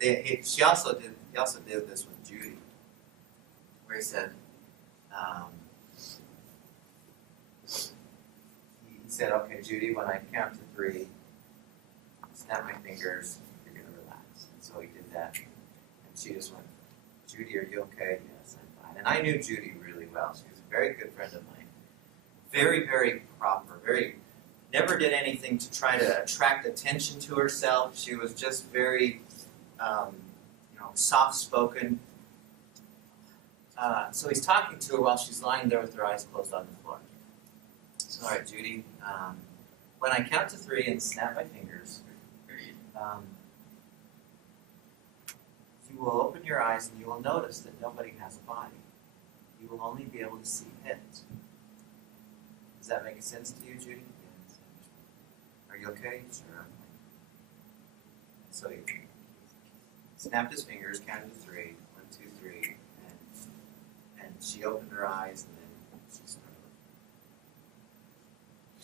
He also did this with Judy, where he said, okay, Judy, when I count to 3, snap my fingers, you're going to relax. And so he did that. And she just went, Judy, are you okay? Yes, I'm fine. And I knew Judy really well. She was a very good friend of mine. Very, very proper. Never did anything to try to attract attention to herself. She was just very, soft-spoken. So he's talking to her while she's lying there with her eyes closed on the floor. So, all right, Judy, when I count to 3 and snap my fingers, you will open your eyes and you will notice that nobody has a body. You will only be able to see it. Does that make sense to you, Judy? Yes. Are you okay? Sure. So he snapped his fingers, counted to 3, 1, 2, 3, and she opened her eyes and then she started.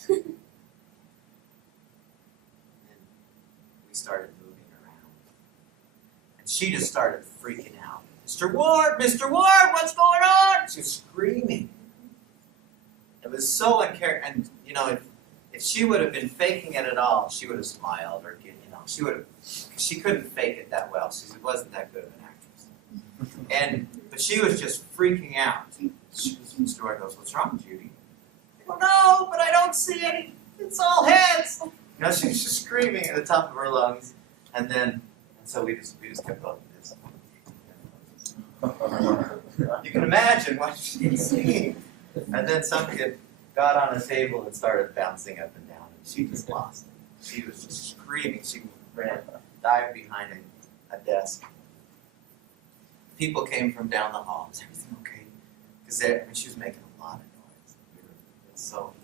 And then we started moving around. And she just started freaking out. Mr. Ward, what's going on? She was screaming. It was so uncharacteristic. And, if she would have been faking it at all, she would have smiled or, she couldn't fake it that well. She wasn't that good of an actress. But she was just freaking out. Mr. Ward goes, what's wrong, Judy? I go, no, but I don't see any. It's all heads. She's just screaming at the top of her lungs. And so we just kept up with this. You can imagine what she's seeing. And then some kid got on a table and started bouncing up and down, and she just lost it. She was just screaming. She dived behind a desk. People came from down the hall. Is everything okay? Because she was making a lot of noise. It was so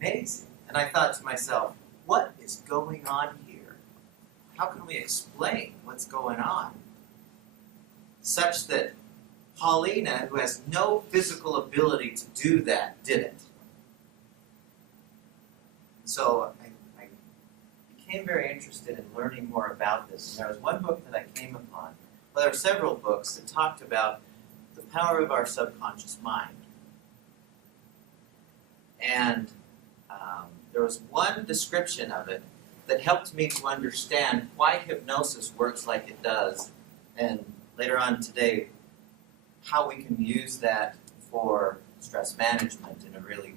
amazing. And I thought to myself, what is going on here? How can we explain what's going on? Such that Paulina, who has no physical ability to do that, did it. So I became very interested in learning more about this. And there was one book that I came upon. Well, there were several books that talked about the power of our subconscious mind. And there was one description of it that helped me to understand why hypnosis works like it does. And later on today, how we can use that for stress management in a really